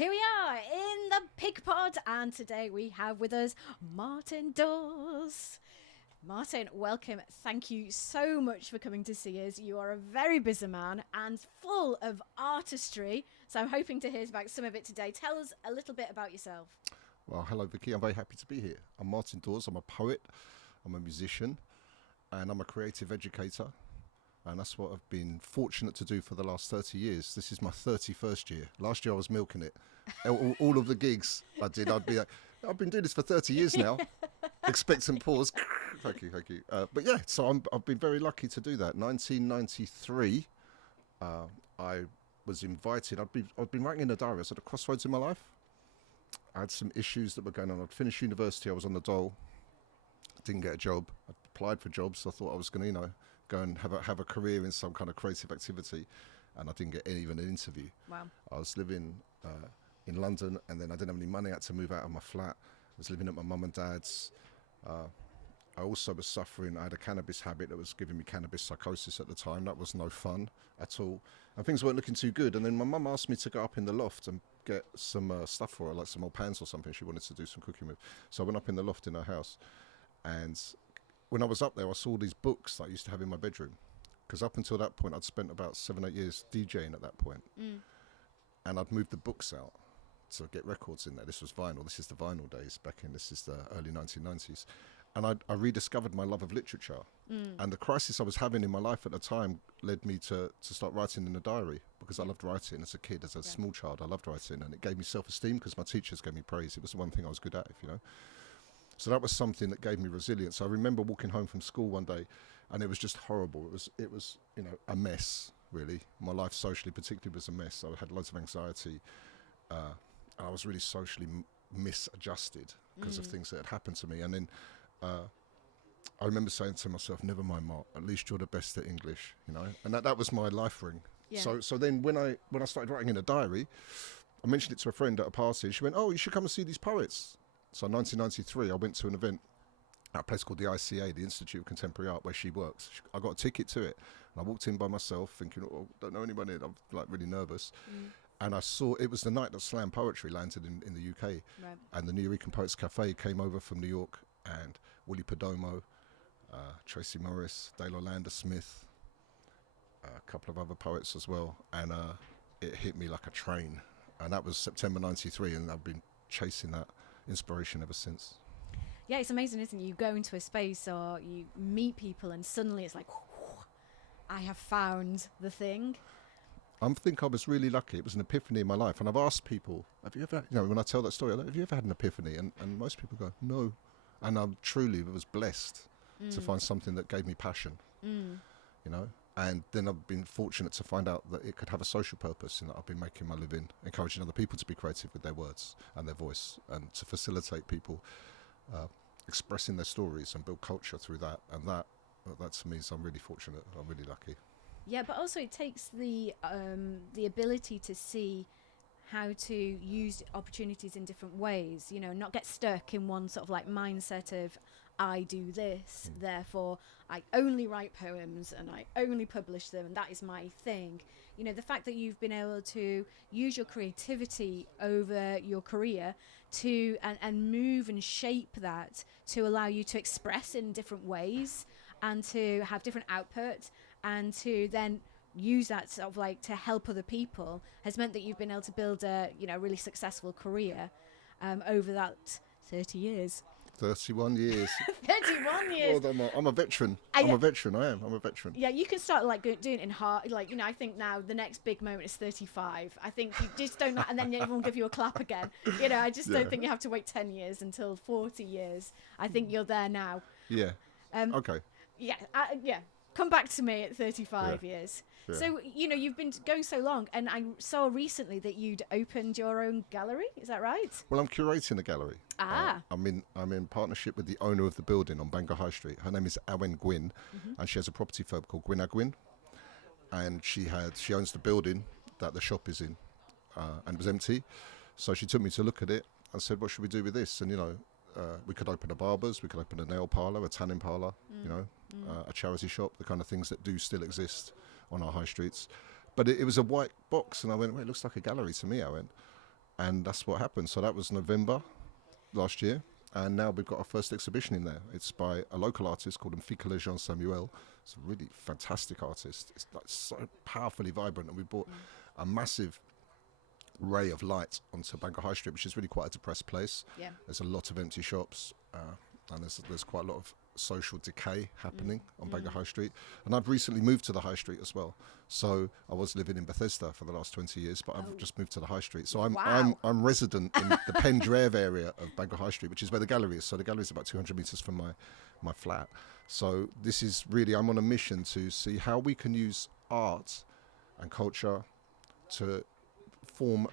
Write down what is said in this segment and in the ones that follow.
Here we are in the Pig Pod, and today we have with us Martin Daws. Martin, welcome. Thank you so much for coming to see us. You are a very busy man and full of artistry, so I'm hoping to hear about some of it today. Tell us a little bit about yourself. Well, hello, Vickie. I'm very happy to be here. I'm Martin Daws. I'm a poet, I'm a musician, and I'm a creative educator. And that's what I've been fortunate to do for the last 30 years. This is my 31st year. Last year I was milking it. All of the gigs I did, I'd be like, I've been doing this for 30 years now. Expectant pause. Thank you. But yeah, so I've been very lucky to do that. 1993, I was invited. I'd been writing in a diary. I was at a crossroads in my life. I had some issues that were going on. I'd finished university. I was on the dole. Didn't get a job. I applied for jobs. I thought I was going to, go and have a career in some kind of creative activity, and I didn't get even an interview. Wow. I was living in London, and then I didn't have any money. I had to move out of my flat. I was living at my mum and dad's. I also was suffering. I had a cannabis habit that was giving me cannabis psychosis at the time. That was no fun at all, and things weren't looking too good. And then my mum asked me to go up in the loft and get some stuff for her, like some old pans or something she wanted to do some cooking with. So I went up in the loft in her house, and when I was up there, I saw these books that I used to have in my bedroom, because up until that point, I'd spent about 7-8 years DJing at that point. And I'd moved the books out to get records in there. This was vinyl. This is the vinyl days this is the early 1990s. And I rediscovered my love of literature. And the crisis I was having in my life at the time led me to start writing in a diary, because I loved writing as a kid, as a small child. I loved writing, and it gave me self-esteem because my teachers gave me praise. It was the one thing I was good at, So that was something that gave me resilience. I remember walking home from school one day, and it was just horrible. It was a mess, really. My life socially particularly was a mess. I had loads of anxiety. I was really socially misadjusted because of things that had happened to me. And then I remember saying to myself, never mind, Mark, at least you're the best at English, And that was my life ring. Yeah. So then when I started writing in a diary, I mentioned it to a friend at a party. She went, oh, you should come and see these poets. So in 1993, I went to an event at a place called the ICA, the Institute of Contemporary Art, where she works. I got a ticket to it, and I walked in by myself thinking, oh, don't know anybody. I'm like really nervous. And I saw, it was the night that slam poetry landed in the UK. Right. And the New York Poets Cafe came over from New York, and Willie Perdomo, Tracy Morris, Dale Orlando Smith, a couple of other poets as well. And it hit me like a train. And that was September 93, and I've been chasing that inspiration ever since. Yeah, it's amazing, isn't it? You go into a space or you meet people and suddenly it's like, I have found the thing. I think I was really lucky. It was an epiphany in my life. And I've asked people, have you ever, when I tell that story, have you ever had an epiphany? And most people go, no. And I truly was blessed to find something that gave me passion, And then I've been fortunate to find out that it could have a social purpose, and that I've been making my living, encouraging other people to be creative with their words and their voice, and to facilitate people expressing their stories and build culture through that. And that to me is, I'm really fortunate. I'm really lucky. Yeah, but also it takes the ability to see how to use opportunities in different ways, not get stuck in one sort of like mindset of, I do this, therefore I only write poems and I only publish them and that is my thing. The fact that you've been able to use your creativity over your career to and move and shape that to allow you to express in different ways and to have different output and to then use that sort of like to help other people has meant that you've been able to build a really successful career over that 30 years. 31 years. 31 years. Well, I'm a veteran. I'm a veteran. Yeah, you can start like doing it in heart. Like, I think now the next big moment is 35. I think you just don't, and then everyone will give you a clap again. I just don't think you have to wait 10 years until 40 years. I think you're there now. Yeah. Okay. Yeah. Come back to me at 35 years. Yeah. So, you've been going so long, and I saw recently that you'd opened your own gallery. Is that right? Well, I'm curating a gallery. I'm in partnership with the owner of the building on Bangor High Street. Her name is Awen Gwyn, and she has a property firm called Gwyn Gwyn. And she owns the building that the shop is in, and it was empty. So she took me to look at it and said, what should we do with this? And, we could open a barber's, we could open a nail parlour, a tanning parlour, a charity shop, the kind of things that do still exist on our high streets. But it was a white box, and I went, well, it looks like a gallery to me, I went. And that's what happened. So that was November last year. And now we've got our first exhibition in there. It's by a local artist called Vickie Jean Samuel. It's a really fantastic artist. It's like so powerfully vibrant. And we brought a massive ray of light onto Bangor High Street, which is really quite a depressed place. Yeah. There's a lot of empty shops, and there's quite a lot of social decay happening on Bangor High Street. And I've recently moved to the High Street as well. So I was living in Bethesda for the last 20 years, but I've just moved to the High Street. So I'm resident in the Pendreve area of Bangor High Street, which is where the gallery is. So the gallery is about 200 metres from my flat. So this is really, I'm on a mission to see how we can use art and culture to form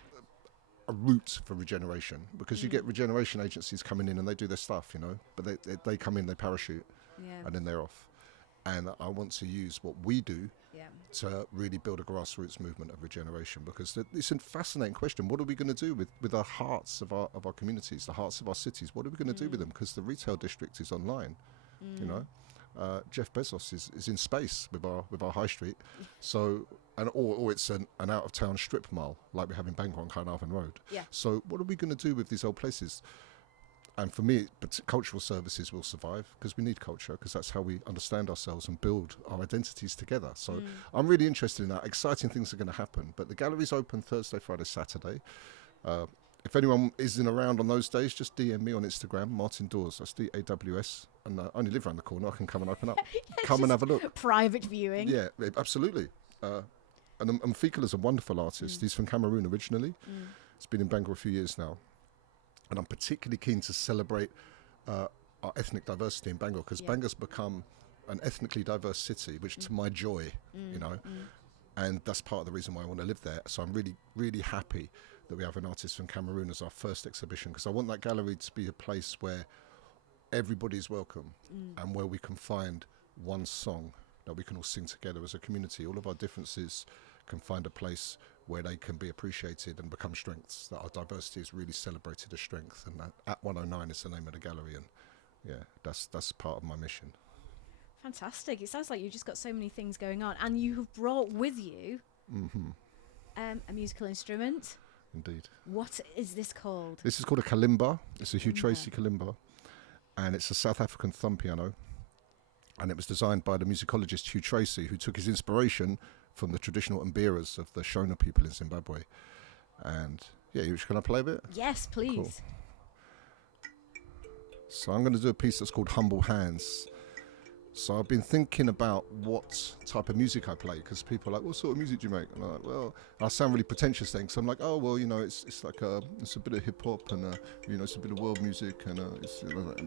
a route for regeneration, because you get regeneration agencies coming in and they do their stuff, you know, but they come in, they parachute, and then they're off. And I want to use what we do to really build a grassroots movement of regeneration, because it's a fascinating question. What are we going to do with our hearts of our communities, the hearts of our cities? What are we going to do with them? Because the retail district is online, you know. Jeff Bezos is in space with our high street, so or it's an out of town strip mall like we have in Bangor on Carnarvon Road. Yeah. So what are we going to do with these old places? And for me, cultural services will survive, because we need culture, because that's how we understand ourselves and build our identities together. So I'm really interested in that. Exciting things are going to happen. But the gallery's open Thursday, Friday, Saturday. If anyone isn't around on those days, just DM me on Instagram, Martin Daws. That's Daws. And I only live around the corner. I can come and open up. Come and have a look. Private viewing. Yeah, absolutely. And Fikala's a wonderful artist. He's from Cameroon originally. He's been in Bangor a few years now. And I'm particularly keen to celebrate our ethnic diversity in Bangor, because Bangor's become an ethnically diverse city, which to my joy, you know, and that's part of the reason why I want to live there. So I'm really, really happy that we have an artist from Cameroon as our first exhibition, because I want that gallery to be a place where everybody's welcome and where we can find one song that we can all sing together as a community. All of our differences can find a place where they can be appreciated and become strengths, that our diversity is really celebrated as strength. And that at 109 is the name of the gallery, and yeah, that's part of my mission. Fantastic. It sounds like you've just got so many things going on, and you have brought with you a musical instrument. Indeed. What is this called? This is called a kalimba. It's a Huw Tracy kalimba, and it's a South African thumb piano, and it was designed by the musicologist Huw Tracy, who took his inspiration from the traditional mbiras of the Shona people in Zimbabwe. And yeah, can I play a bit? Yes, please. Cool. So I'm going to do a piece that's called Humble Hands. So I've been thinking about what type of music I play, because people are like, what sort of music do you make? And I'm like, well, I sound really pretentious then, so I'm like, oh, well, you know, it's like it's a bit of hip hop, and you know, it's a bit of world music, and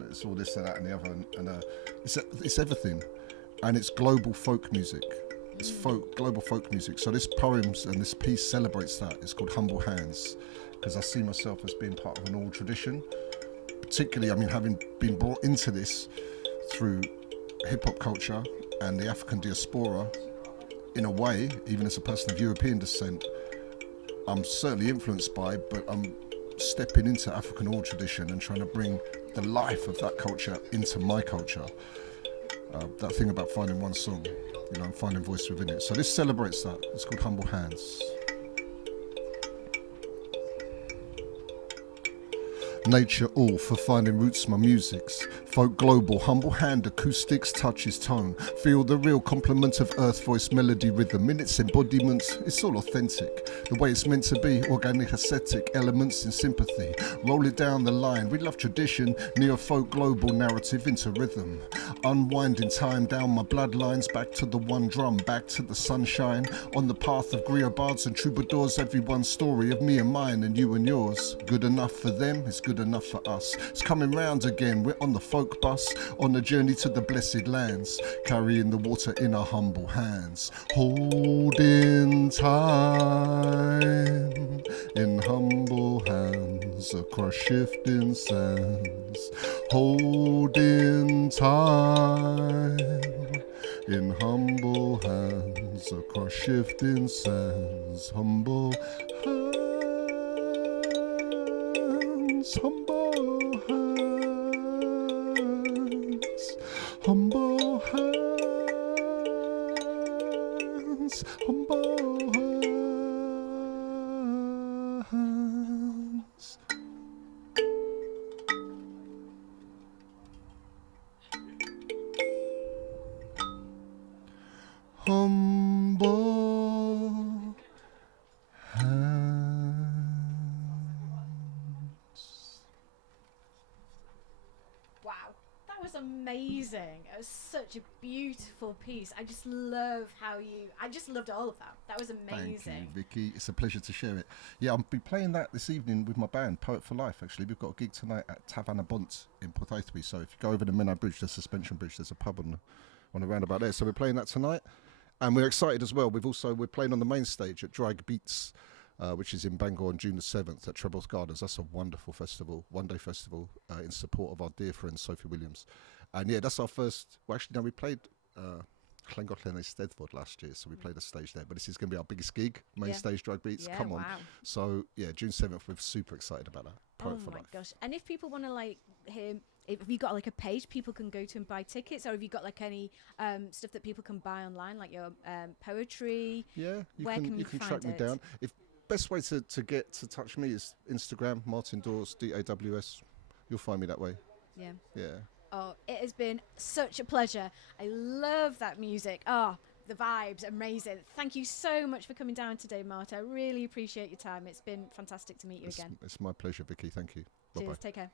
it's all this and that and the other, and it's everything, and it's global folk music. It's global folk music. So this poems and this piece celebrates that. It's called Humble Hands, because I see myself as being part of an oral tradition. Particularly, I mean, having been brought into this through hip-hop culture and the African diaspora, in a way, even as a person of European descent, I'm certainly influenced by, but I'm stepping into African oral tradition and trying to bring the life of that culture into my culture. That thing about finding one song, you know, and finding voice within it. So this celebrates that. It's called Humble Hands. Nature all for finding roots my music's. Folk global, humble hand, acoustics, touches tone. Feel the real complement of earth voice, melody, rhythm. In its embodiment, it's all authentic. The way it's meant to be, organic, aesthetic, elements in sympathy. Roll it down the line, we love tradition. Neo-folk global narrative into rhythm. Unwinding time down my bloodlines, back to the one drum, back to the sunshine. On the path of griobards and troubadours, everyone's story of me and mine and you and yours. Good enough for them, it's good enough for us. It's coming round again, we're on the folk bus, on a journey to the blessed lands, carrying the water in our humble hands, holding time in humble hands across shifting sands, holding time in humble hands across shifting sands, humble hands, humble hands, humble hands, humble hands. amazing. It was such a beautiful piece. I just love I just loved all of that. That was amazing. Thank you, Vickie. It's a pleasure to share it. Yeah, I'll be playing that this evening with my band, Poet for Life, actually. We've got a gig tonight at Taverna Bont in Port Oathby. So if you go over the Menai Bridge, the suspension bridge, there's a pub on the roundabout there. So we're playing that tonight. And we're excited as well. We're playing on the main stage at Dry Beats, which is in Bangor on June the 7th at Treborth Gardens. That's a wonderful festival, one-day festival in support of our dear friend Huw V Williams. And yeah, that's our first. Well, actually, no, we played Llangollen Eisteddfod last year, so we played a stage there. But this is going to be our biggest gig, main stage, Drag Beats. Yeah, Come on. wow. So yeah, June 7th, we're super excited about that. Poet for my Life. gosh. And if people want to like hear, have you got like a page people can go to and buy tickets, or have you got like any stuff that people can buy online, like your poetry? Yeah, Where can you track find me it? down. Best way to get to touch me is Instagram, Martin Daws, DAWS. You'll find me that way. Yeah. Yeah. Oh, it has been such a pleasure. I love that music. Oh, the vibes, amazing. Thank you so much for coming down today, Marta. I really appreciate your time. It's been fantastic to meet you again. It's my pleasure, Vickie. Thank you. Cheers. Bye-bye. Take care.